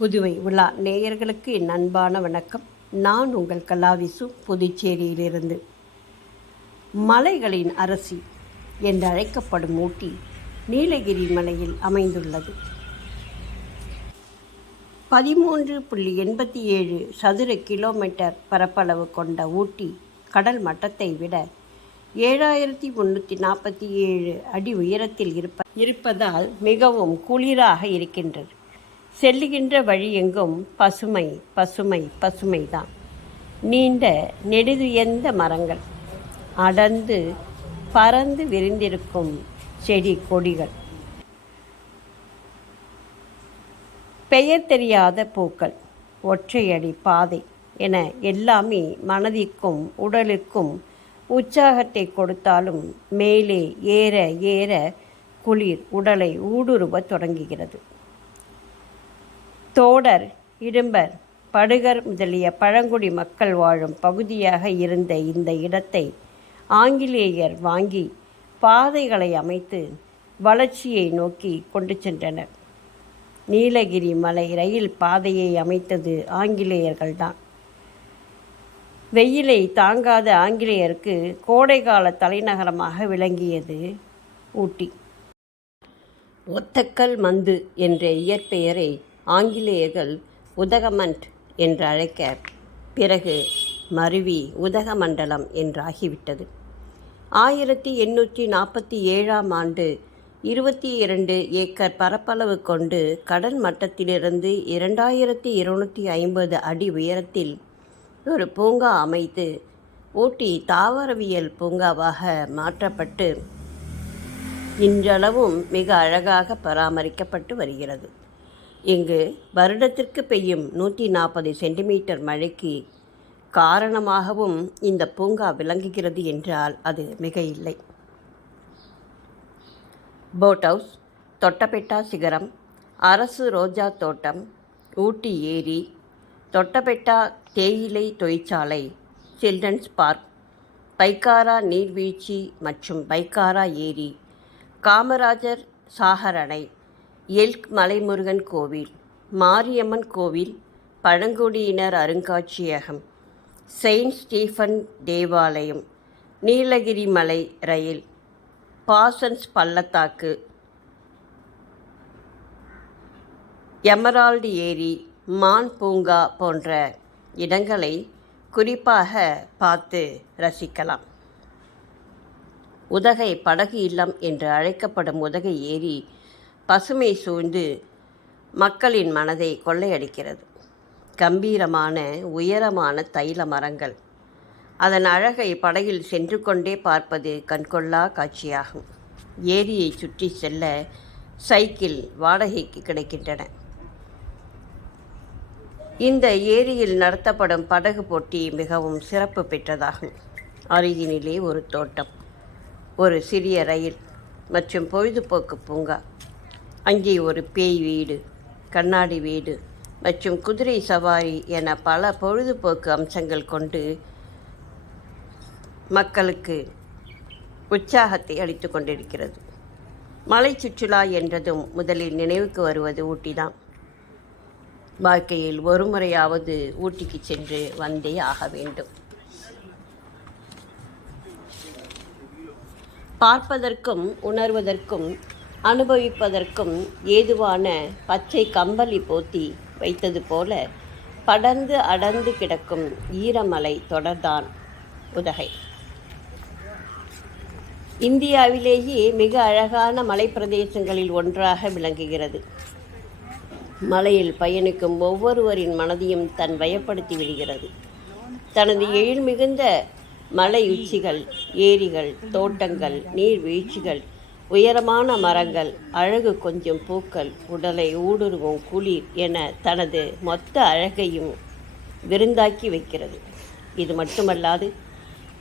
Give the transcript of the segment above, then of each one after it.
புதுவை உலா நேயர்களுக்கு என் அன்பான வணக்கம். நான் உங்கள் கலாவிசு, புதுச்சேரியிலிருந்து. மலைகளின் அரசி என்று அழைக்கப்படும் ஊட்டி நீலகிரி மலையில் அமைந்துள்ளது. 13.87 சதுர கிலோமீட்டர் பரப்பளவு கொண்ட ஊட்டி கடல் மட்டத்தை விட 7347 அடி உயரத்தில் இருப்பதால் மிகவும் குளிராக இருக்கின்றது. செல்லுகின்ற வழி எங்கும் பசுமை பசுமை பசுமைதான். நீண்ட நெடுதுயர்ந்த மரங்கள், அடர்ந்து பறந்து விரிந்திருக்கும் செடி கொடிகள், பெயர் தெரியாத பூக்கள், ஒற்றையடி பாதை என எல்லாமே மனதிற்கும் உடலுக்கும் உற்சாகத்தை கொடுத்தாலும் மேலே ஏற ஏற குளிர் உடலை ஊடுருவத் தொடங்குகிறது. தோடர், இடும்பர், படுகர் முதலிய பழங்குடி மக்கள் வாழும் பகுதியாக இருந்த இந்த இடத்தை ஆங்கிலேயர் வாங்கி பாதைகளை அமைத்து வளர்ச்சியை நோக்கி கொண்டு சென்றனர். நீலகிரி மலை ரயில் பாதையை அமைத்தது ஆங்கிலேயர்கள்தான். வெயிலை தாங்காத ஆங்கிலேயருக்கு கோடைகால தலைநகரமாக விளங்கியது ஊட்டி. ஒத்தக்கல் மந்து என்ற இயற்பெயரை ஆங்கிலேயர்கள் உதகமண்ட் என்று அழைக்க பிறகு மருவி உதகமண்டலம் என்றாகிவிட்டது. 1847ஆம் ஆண்டு 22 ஏக்கர் பரப்பளவு கொண்டு கடல் மட்டத்திலிருந்து 2250 அடி உயரத்தில் ஒரு பூங்கா அமைத்து ஊட்டி தாவரவியல் பூங்காவாக மாற்றப்பட்டு இன்றளவும் மிக அழகாக பராமரிக்கப்பட்டு வருகிறது. இங்கு வருடத்திற்கு பெய்யும் 140 சென்டிமீட்டர் மழைக்கு காரணமாகவும் இந்த பூங்கா விளங்குகிறது என்றால் அது மிக இல்லை. போட் ஹவுஸ், தொட்டபெட்டா சிகரம், அரசு ரோஜா தோட்டம், ஊட்டி ஏரி, தொட்டபெட்டா தேயிலை தொழிற்சாலை, சில்ட்ரன்ஸ் பார்க், பைக்காரா நீர்வீழ்ச்சி மற்றும் பைக்காரா ஏரி, காமராஜர் சாகர் அணை, எல்க் மலைமுருகன் கோவில், மாரியம்மன் கோவில், பழங்குடியினர் அருங்காட்சியகம், செயின்ட் ஸ்டீஃபன் தேவாலயம், நீலகிரி மலை ரயில், பாசன்ஸ் பள்ளத்தாக்கு, எமரால்டு ஏரி, மான் பூங்கா போன்ற இடங்களை குறிப்பாக பார்த்து ரசிக்கலாம். உதகை படகு இல்லம் என்று அழைக்கப்படும் உதகை ஏரி பசுமை சூழ்ந்து மக்களின் மனதை கொள்ளையடிக்கிறது. கம்பீரமான உயரமான தைல மரங்கள், அதன் அழகை படகில் சென்று கொண்டே பார்ப்பது கண்கொள்ளா காட்சியாகும். ஏரியை சுற்றி செல்ல சைக்கிள் வாடகைக்கு கிடைக்கின்றன. இந்த ஏரியில் நடத்தப்படும் படகு போட்டி மிகவும் சிறப்பு பெற்றதாகும். அருகினிலே ஒரு தோட்டம், ஒரு சிறிய ரயில் மற்றும் பொழுதுபோக்கு பூங்கா, அங்கே ஒரு பேய் வீடு, கண்ணாடி வீடு மற்றும் குதிரை சவாரி என பல பொழுதுபோக்கு அம்சங்கள் கொண்டு மக்களுக்கு உற்சாகத்தை அளித்து கொண்டிருக்கிறது. மலை சுற்றுலா என்றதும் முதலில் நினைவுக்கு வருவது ஊட்டிதான். வாழ்க்கையில் ஒரு முறையாவது ஊட்டிக்கு சென்று வந்தே ஆக வேண்டும். பார்ப்பதற்கும் உணர்வதற்கும் அனுபவிப்பதற்கும் ஏதுவான பச்சை கம்பளி போத்தி வைத்தது போல படர்ந்து அடர்ந்து கிடக்கும் ஈரமலை தொடர்தான் உதகை. இந்தியாவிலேயே மிக அழகான மலைப்பிரதேசங்களில் ஒன்றாக விளங்குகிறது. மலையில் பயணிக்கும் ஒவ்வொருவரின் மனதையும் தன் வயப்படுத்தி விடுகிறது. தனது எழில் மிகுந்த மலை உச்சிகள், ஏரிகள், தோட்டங்கள், நீர்வீழ்ச்சிகள், உயரமான மரங்கள், அழகு கொஞ்சம் பூக்கள், உடலை ஊடுருவும் குளிர் என தனது மொத்த அழகையும் விருந்தாக்கி வைக்கிறது. இது மட்டுமல்லாது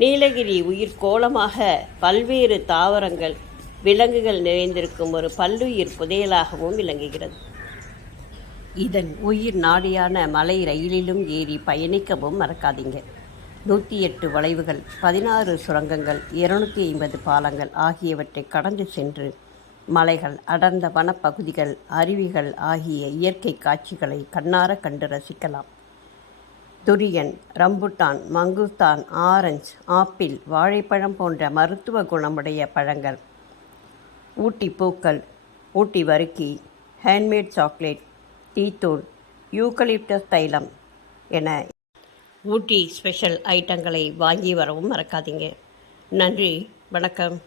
நீலகிரி உயிர் கோலமாக பல்வேறு தாவரங்கள், விலங்குகள் நிறைந்திருக்கும் ஒரு பல்லுயிர் புதையலாகவும் விளங்குகிறது. இதன் உயிர் நாடியான மலை ரயிலிலும் ஏறி பயணிக்கவும் மறக்காதீங்க. 108 வளைவுகள், 16 சுரங்கங்கள், 250 பாலங்கள் ஆகியவற்றை கடந்து சென்று மலைகள், அடர்ந்த வனப்பகுதிகள், அருவிகள் ஆகிய இயற்கை காட்சிகளை கண்ணார கண்டு ரசிக்கலாம். துரியன், ரம்புட்டான், மங்குஸ்தான், ஆரஞ்சு, ஆப்பிள், வாழைப்பழம் போன்ற மருத்துவ குணமுடைய பழங்கள், ஊட்டி பூக்கள், ஊட்டி வறுக்கி, ஹேண்ட்மேட் சாக்லேட், டீத்தூள், யூக்கலிப்டஸ் தைலம் என ஊட்டி ஸ்பெஷல் ஐட்டங்களை வாங்கி வரவும் மறக்காதீங்க. நன்றி, வணக்கம்.